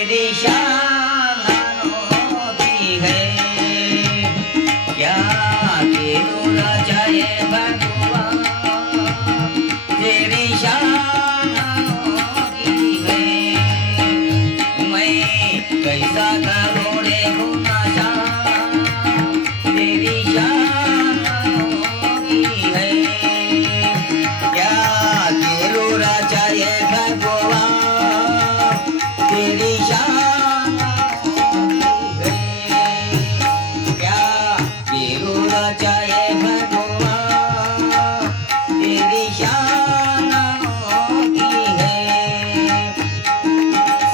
तेरी शानों की है क्या तेरू रचाए भगवान तेरी शानों की है मैं कैसा करूं रे गुनाह तेरी शानों की है क्या तेरू रचाए भगवान तेरी चाहे भगवान तेरी शानों की है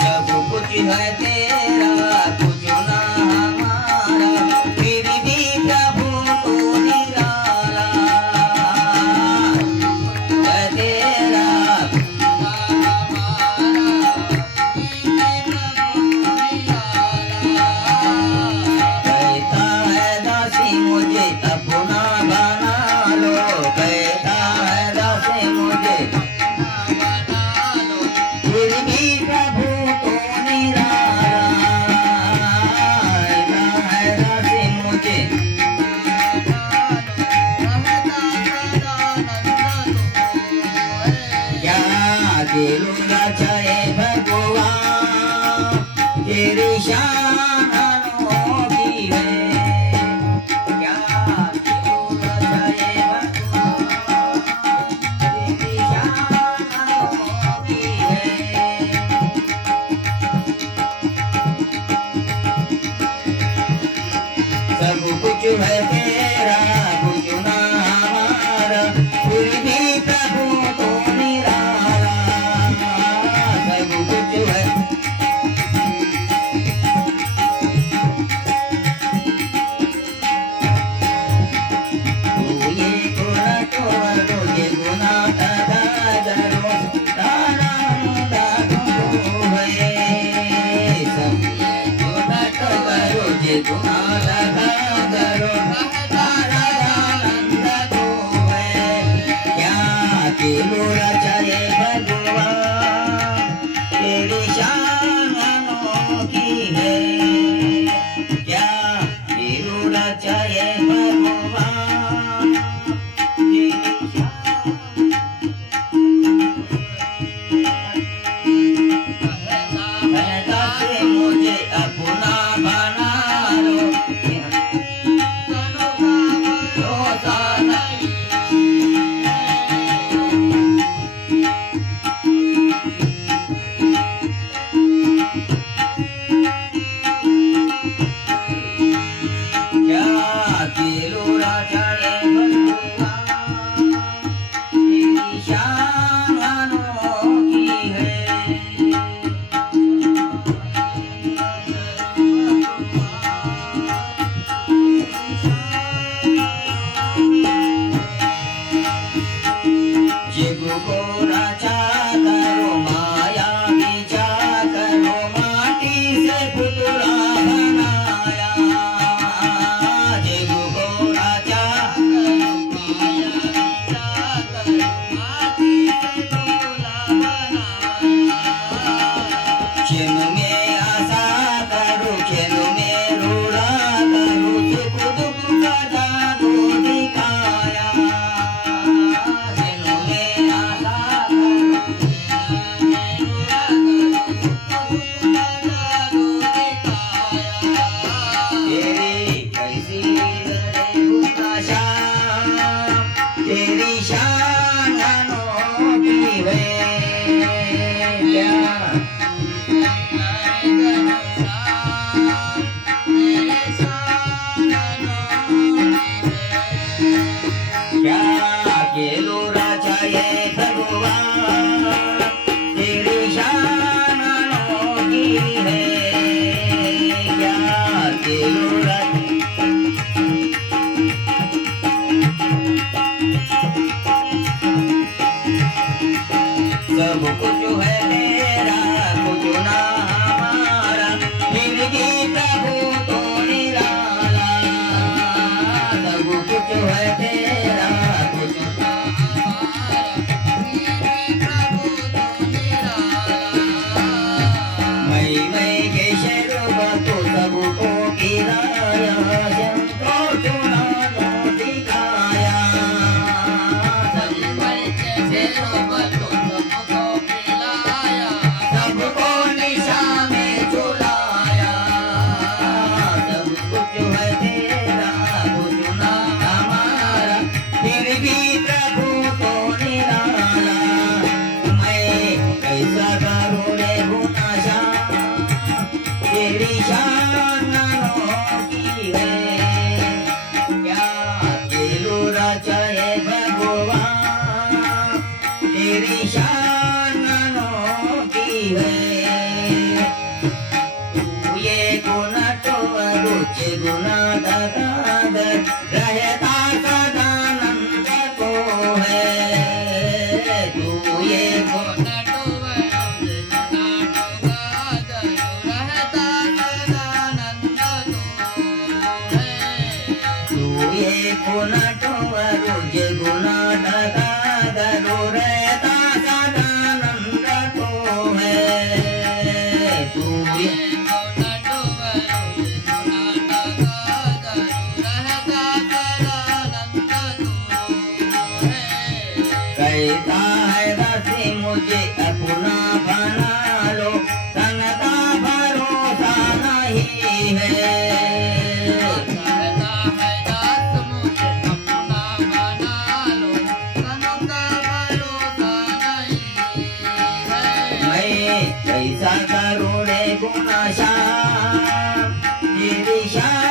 सब कुछ है तेरा कुछ ना हमारा फिर भी प्रभु तू निराला है तेरा कहता है दासी मुझे अपना बना लो कहता है दासी मुझे बना लो फिर भी प्रभु तो निराला है दासी मुझे क्या दिलूंगा चाहे भगवान तेरी शानों की है क्या दिलूंगा चाहे भगवान तेरी शानों की है सब कुछ है तेरा कुछ ना हमारा फिर भी प्रभु तो निराला सब कुछ है तू ये गुना टोलो ये गुना दादा दरो दाना दादो है सब ये गुना टोलो ये गुना दादा दरो दाना दानंद को है क्या तेरू रचाए भगवान तेरी शानों की है क्या तेरू रचाए भगवान तेरी कहता से मुझे अपना बना लो भरोसा नहीं क्या तेरू रचाए भगवान तेरी शानों की है जग को रचा करो माया बिचा करो माटी से पुतला बनाया जग को रचा करो माया बिचा करो माटी से पुतला बनाया क्षण में आशा करो क्षण में रोड़ा करो सुख दुख का जादू दिखाया क्षण में आशा करो तेरी कैसी आशा तेरी शानों की है क्या क्या केलू रचाए भगवान तेरी शानों की है क्या केलू सब कुछ है तेरा कुछ ना हमारा फिर भी प्रभु तो निराला सब कुछ है तेरा कुछ ना हमारा फिर भी प्रभु तो निराला मैं गिराया संतो चुना दिखाया संभल के फेरो बतो सबको पिलाया सबको निशा में झुलाया सब कुछ है तेरा बुझना हमारा फिर भी प्रभु तो निराला मैं कैसा करूँ रे गुनाशा तेरी शान अनोखी है क्या तेरू रचाए भगवान तेरी शान अनोखी है तू ये गुण तो रुच गुना दगादर रहता सदानंद को है तू ये गुण गुना तो रुज गुना दगादरो रहता सदानंद को है तू ये गुना तो रुज गुना दगादरो रहता सदानंद को है कहता है रसी मुझे अपना बना लो संगता भरोसा नहीं है कैसा करूँ रे गुनाशा तेरी शान